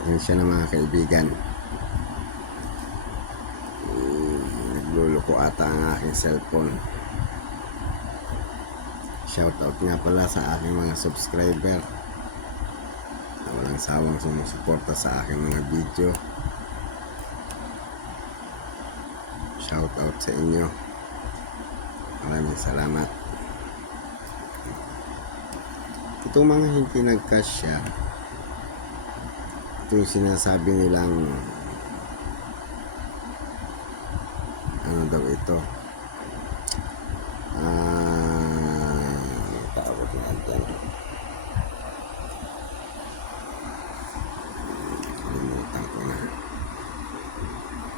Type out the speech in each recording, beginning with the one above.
Pasensya na mga kaibigan. Hmm, nagluluko ata ang aking cellphone. Shoutout nga pala sa aking mga subscriber na walang sawang sumusuporta sa aking mga video. Shoutout sa inyo. Maraming salamat. Itong mga hindi nagkasya, ito yung sinasabi nilang ano daw ito? Ah tawag natin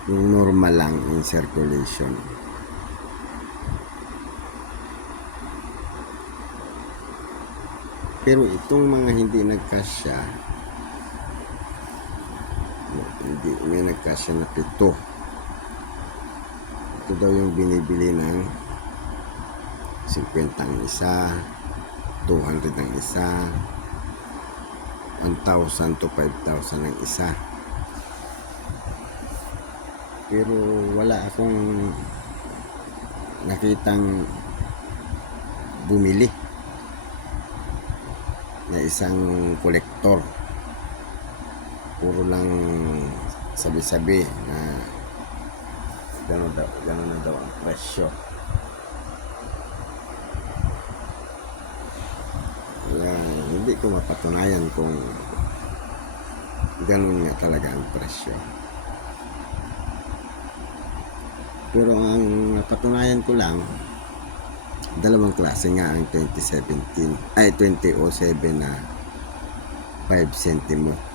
yung normal lang in circulation. Pero itong mga hindi nagkasya hindi may nagkasya na pito. Ito daw yung binibili ng 50 ang isa 200 ang isa 1,000 to 5,000 ang isa. Pero wala akong nakitang bumili na isang kolektor. Puro lang sabi-sabi na gano'n daw, gano'n na daw ang presyo. Kaya hindi ko mapatunayan kung gano'n nga talaga ang presyo. Pero ang napatunayan ko lang, dalawang klase nga ang 2017, ay 2007 na 5 centimo.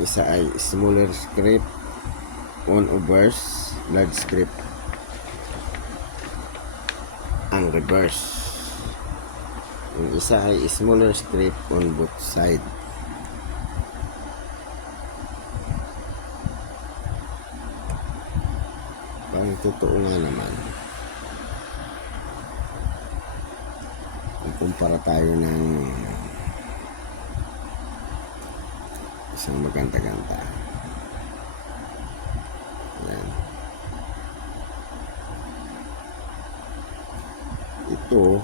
Isa ay smaller script on obverse, large script ang reverse. Yung isa ay smaller script on both side. Parang totoo nga naman. Ikumpara tayo ng isang maganda-ganda. Ayan. Ito,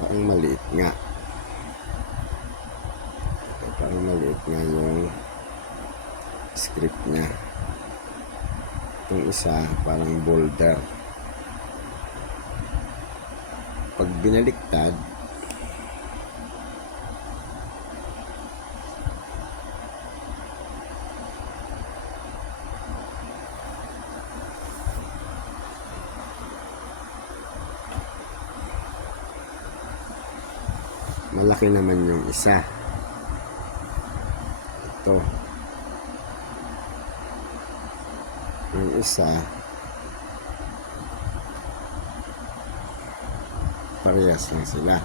parang maliit nga. Ito, parang maliit nga yung script niya. Itong isa, parang boulder. Pag binaliktad, malaki naman yung isa. Ito. Yung isa, parehas lang sila.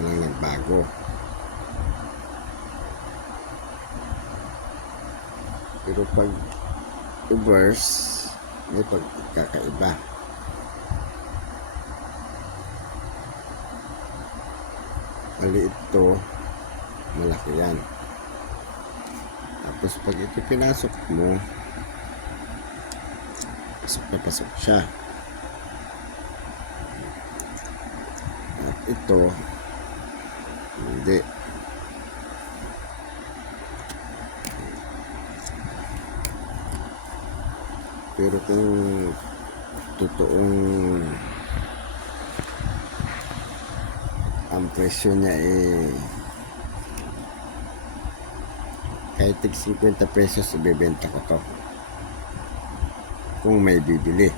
Walang nagbago. Pero pag reverse, may pagkakaiba. Maliit to, malaki yan. Tapos pag ito pinasok mo, pasok na pasok siya. At ito, hindi. Pero kung totoong ang presyo niya eh kahit tig 50 pesos ibebenta ko to. Kung may bibili.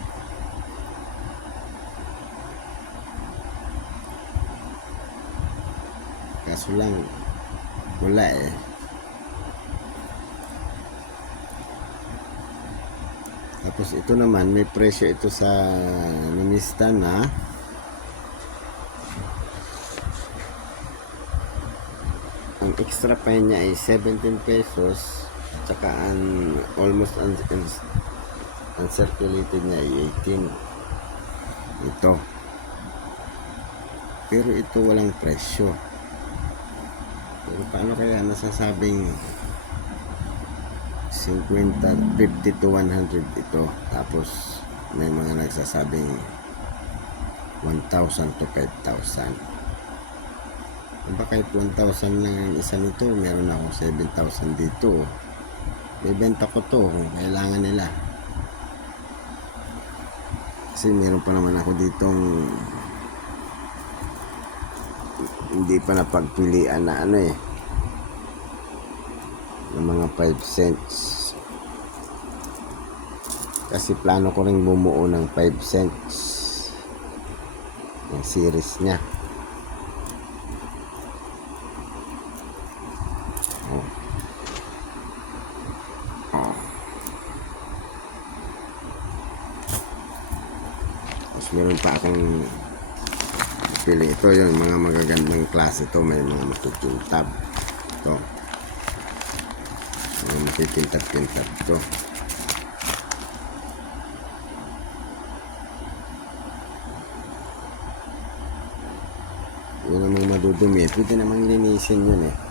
Kaso lang wala eh. Tapos ito naman may presyo ito sa numista na ang extra fine niya ay 17 pesos tsaka ang almost un, un, uncirculated niya ay 18 ito. Pero ito walang presyo. Pero paano kaya nasasabing 50, 50 to 100 ito? Tapos may mga nagsasabing 1,000 to 5,000 Diba kahit 1,000 lang ang isa nito, meron ako 7,000 dito. Bebenta ko to kung kailangan nila. Kasi meron pa naman ako ditong hindi pa napagpilian na ano eh ng mga 5 cents kasi plano ko rin bumuo ng 5 cents yung series niya meron pa akong pili. Ito yung mga magagandang klase ito may mga makikintab ito. Mga makikintab-kintab ito yun namang madudumi. Pwede namang linisin yun eh